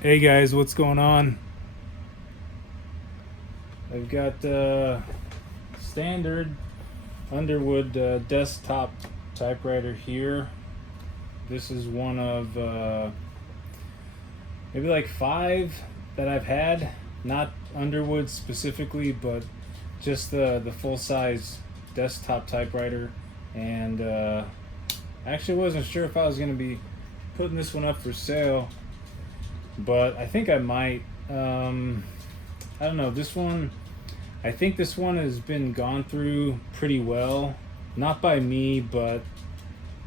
Hey guys, what's going on? I've got standard Underwood desktop typewriter here. This is one of maybe like five that I've had. Not Underwood specifically, but just the full size desktop typewriter. And I actually wasn't sure if I was going to be putting this one up for sale, but I think I might. I don't know. This one, I think this one has been gone through pretty well. Not by me, but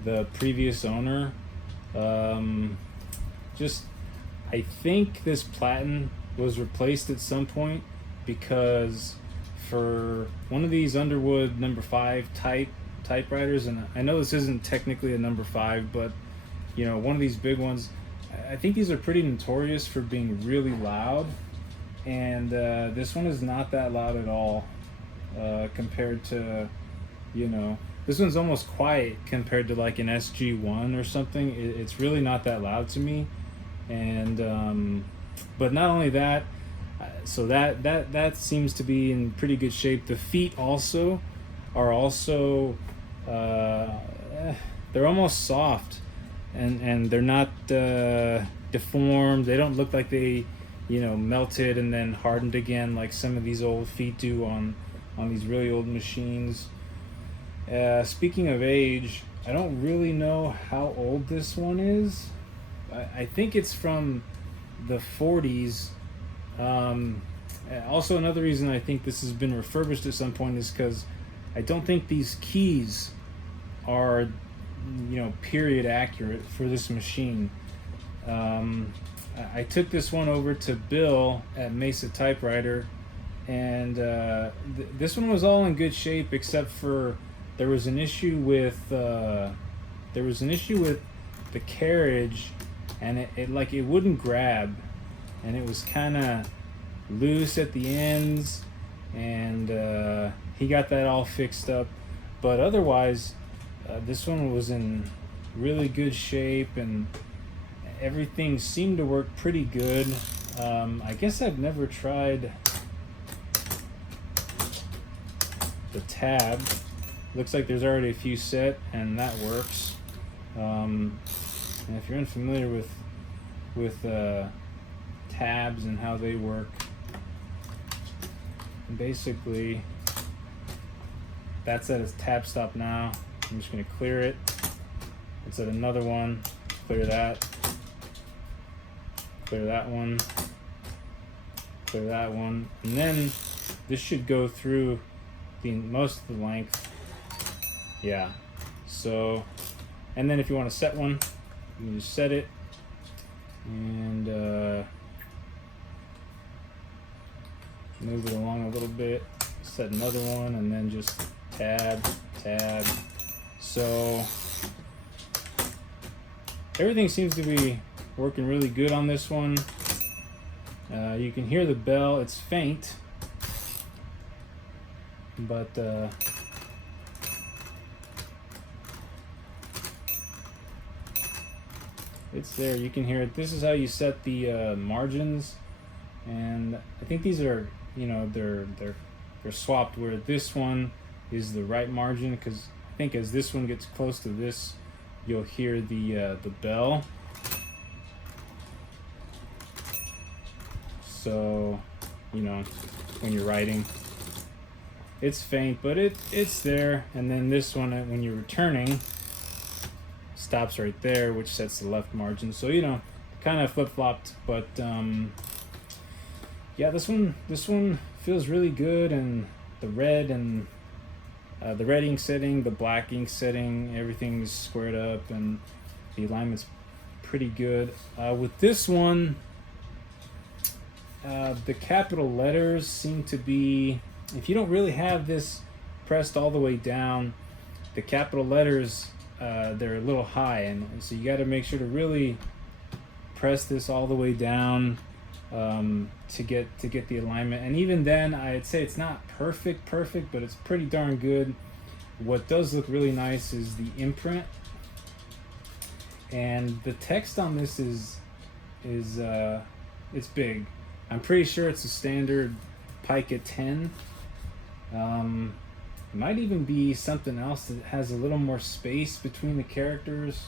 the previous owner. Um, just, I think this platen was replaced at some point because for one of these Underwood number five typewriters, and I know this isn't technically a number five, but one of these big ones. I think these are pretty notorious for being really loud, and this one is not that loud at all compared to, this one's almost quiet compared to like an SG1 or something. It's really not that loud to me, and but not only that, so that seems to be in pretty good shape. The feet also are also they're almost soft, and they're not deformed. They don't look like they melted and then hardened again like some of these old feet do on these really old machines. Speaking of age, I don't really know how old this one is. I think it's from the 40s. Also, another reason I think this has been refurbished at some point is because I don't think these keys are period accurate for this machine. I took this one over to Bill at Mesa Typewriter, and this one was all in good shape except for there was an issue with the carriage, and it wouldn't grab, and it was kind of loose at the ends, and he got that all fixed up. But otherwise, this one was in really good shape, and everything seemed to work pretty good. I guess I've never tried the tab. Looks like there's already a few set, and that works. And if you're unfamiliar with tabs and how they work, basically that's at its tab stop now. I'm just going to clear it. It's at another one. Clear that. Clear that one. Clear that one. And then this should go through most of the length. Yeah. So, and then if you want to set one, you just set it. And move it along a little bit. Set another one, and then just tab. So everything seems to be working really good on this one. You can hear the bell. It's faint, but it's there. You can hear it. This is how you set the margins, and I think these are they're swapped, where this one is the right margin, because I think as this one gets close to this, you'll hear the bell. So when you're writing, it's faint, but it's there. And then this one, when you're returning, stops right there, which sets the left margin. So kind of flip-flopped, but yeah, this one feels really good, and the red and the red ink setting, the black ink setting, everything's squared up, and the alignment's pretty good. With this one, the capital letters seem to be, if you don't really have this pressed all the way down, the capital letters, they're a little high, and so you got to make sure to really press this all the way down to get the alignment. And even then, I'd say it's not perfect, but it's pretty darn good. What does look really nice is the imprint, and the text on this is it's big. I'm pretty sure it's a standard Pica 10. It might even be something else that has a little more space between the characters.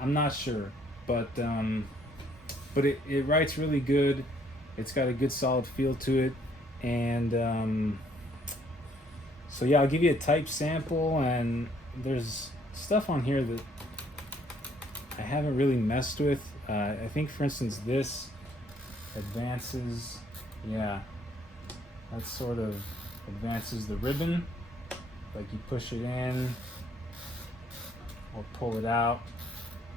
I'm not sure, but it writes really good. It's got a good solid feel to it, and so yeah, I'll give you a type sample, and there's stuff on here that I haven't really messed with. I think, for instance, this advances, yeah, that sort of advances the ribbon. Like you push it in or pull it out,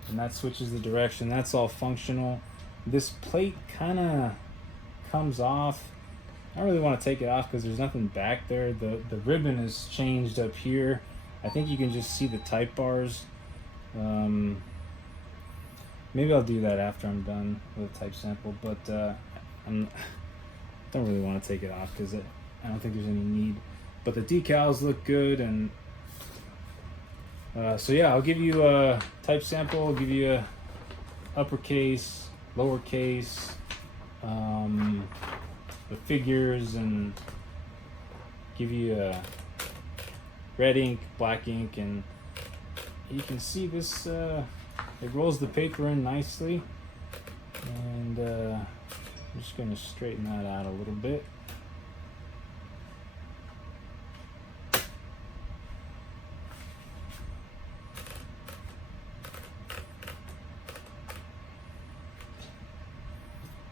and that switches the direction. That's all functional. This plate kind of comes off. I don't really want to take it off because there's nothing back there. The ribbon is changed up here. I think you can just see the type bars. Maybe I'll do that after I'm done with the type sample, but I don't really want to take it off because I don't think there's any need. But the decals look good, and so yeah, I'll give you a type sample. I'll give you a uppercase, lowercase, the figures, and give you a red ink, black ink, and you can see this, it rolls the paper in nicely, and I'm just going to straighten that out a little bit.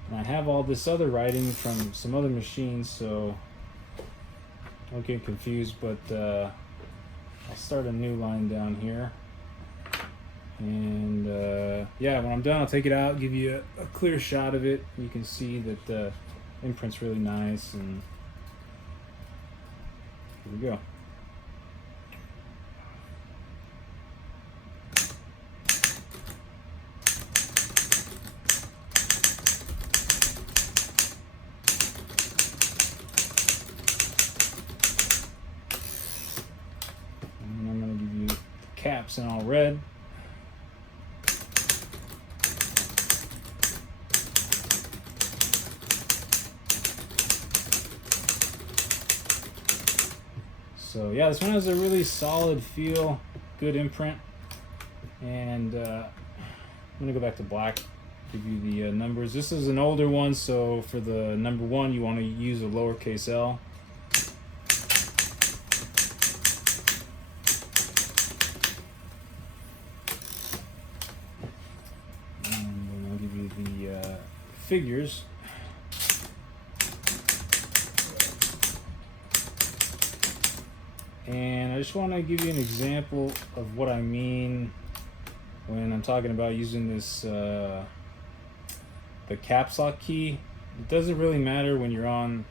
And I have all this other writing from some other machines, so don't get confused, but I'll start a new line down here. And yeah, when I'm done, I'll take it out, give you a clear shot of it. You can see that the imprint's really nice, and here we go. And I'm going to give you the caps in all red. So yeah, this one has a really solid feel, good imprint, and I'm gonna go back to black, give you the numbers. This is an older one, so for the number 1, you want to use a lowercase l. And then I'll give you the figures. And I just want to give you an example of what I mean when I'm talking about using this, the caps lock key. It doesn't really matter when you're on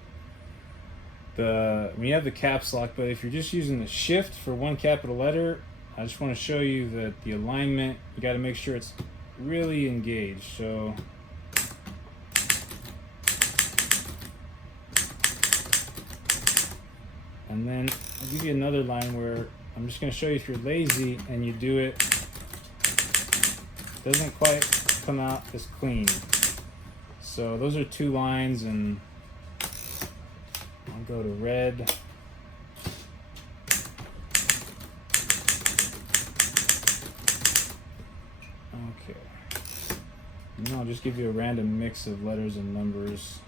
when you have the caps lock, but if you're just using the shift for one capital letter, I just want to show you that the alignment, you got to make sure it's really engaged. So and then I'll give you another line where I'm just going to show you if you're lazy and you do it, doesn't quite come out as clean. So those are 2 lines, and I'll go to red. Okay. And then I'll just give you a random mix of letters and numbers.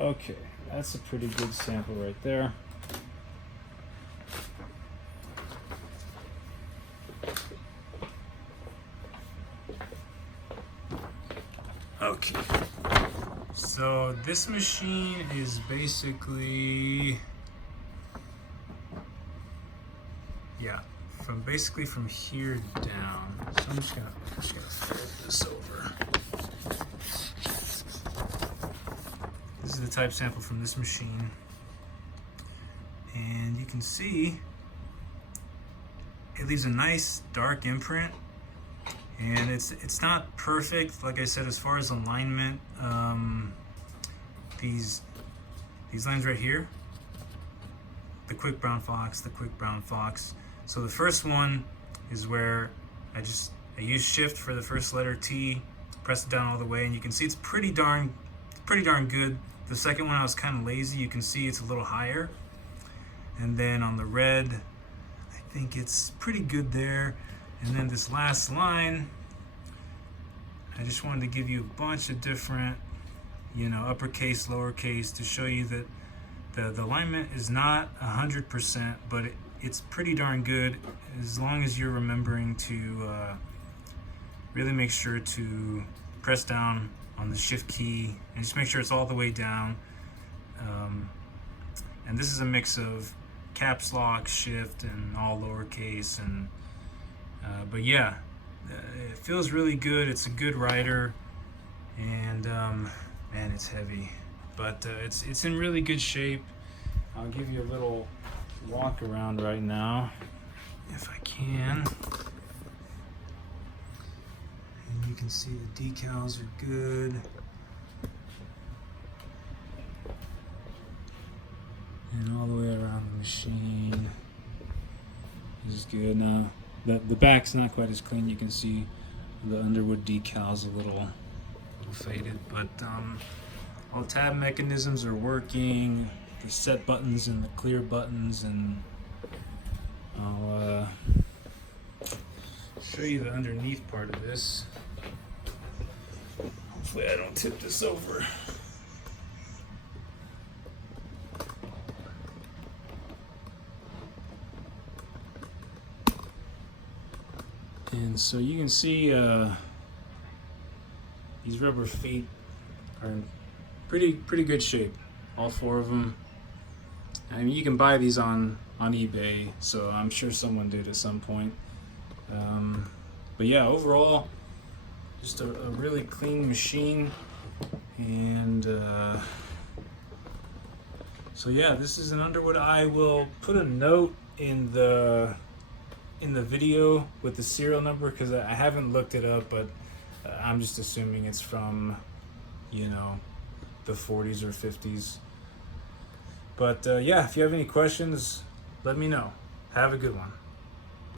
Okay, that's a pretty good sample right there. Okay. So this machine is basically, yeah, from here down. So I'm just gonna flip this over. This is the type sample from this machine, and you can see it leaves a nice dark imprint, and it's not perfect, like I said, as far as alignment. These lines right here, the quick brown fox. So the first one is where I use shift for the first letter T, press it down all the way, and you can see it's pretty darn good. The second one I was kind of lazy. You can see it's a little higher, and then on the red, I think it's pretty good there. And then this last line, I just wanted to give you a bunch of different, uppercase, lowercase, to show you that the alignment is not 100%, but it's pretty darn good, as long as you're remembering to really make sure to press down on the shift key and just make sure it's all the way down. And this is a mix of caps lock, shift, and all lowercase. And but yeah, it feels really good. It's a good writer, and man, it's heavy, but it's in really good shape. I'll give you a little walk around right now, if I can. And you can see the decals are good. And all the way around the machine. This is good. Now, the back's not quite as clean. You can see the Underwood decals a little faded, but all tab mechanisms are working. The set buttons and the clear buttons, and I'll show you the underneath part of this. Hopefully I don't tip this over. And so you can see these rubber feet are in pretty good shape, all four of them. I mean, you can buy these on eBay, so I'm sure someone did at some point. But yeah, overall, just a really clean machine. And so yeah, this is an Underwood. I will put a note in the video with the serial number, because I haven't looked it up, but I'm just assuming it's from, the 40s or 50s. But yeah, if you have any questions, let me know. Have a good one.